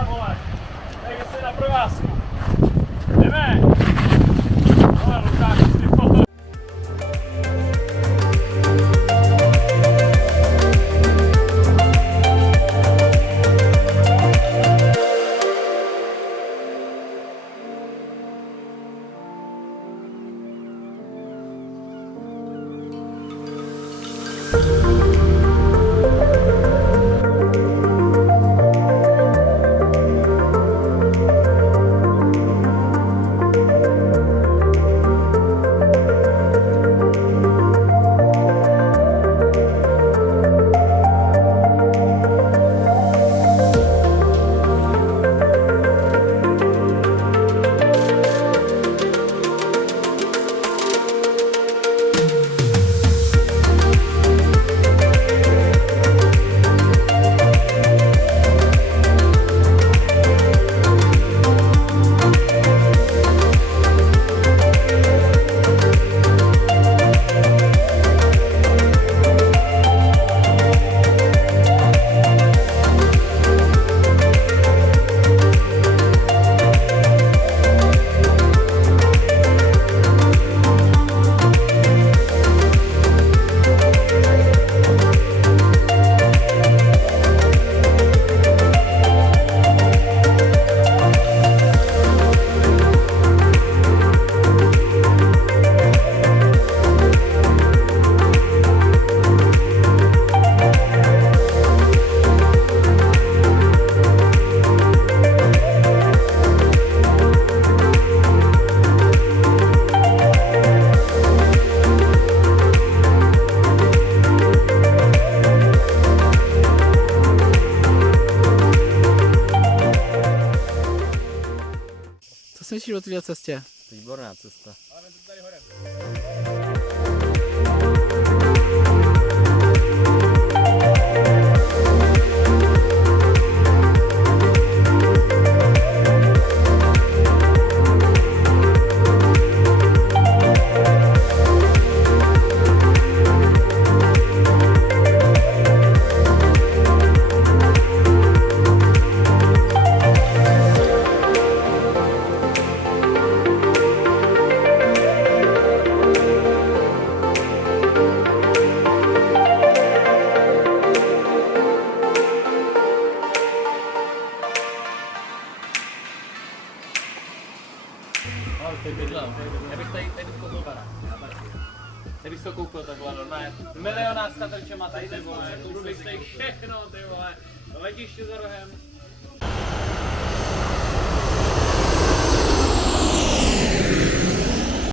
teda, vole. Tak jestli na provázku. Jdeme. Vole, Lukáš, ty vole. Co si myslíš o této cestě? Výborná cesta. Ale my to tady horem. Já bych tady koupil barák. Kdybych to koupil takhle normálně. Milionářská trčema tady, vole, koupil bych tady všechno, ty vole. Letiště za rohem.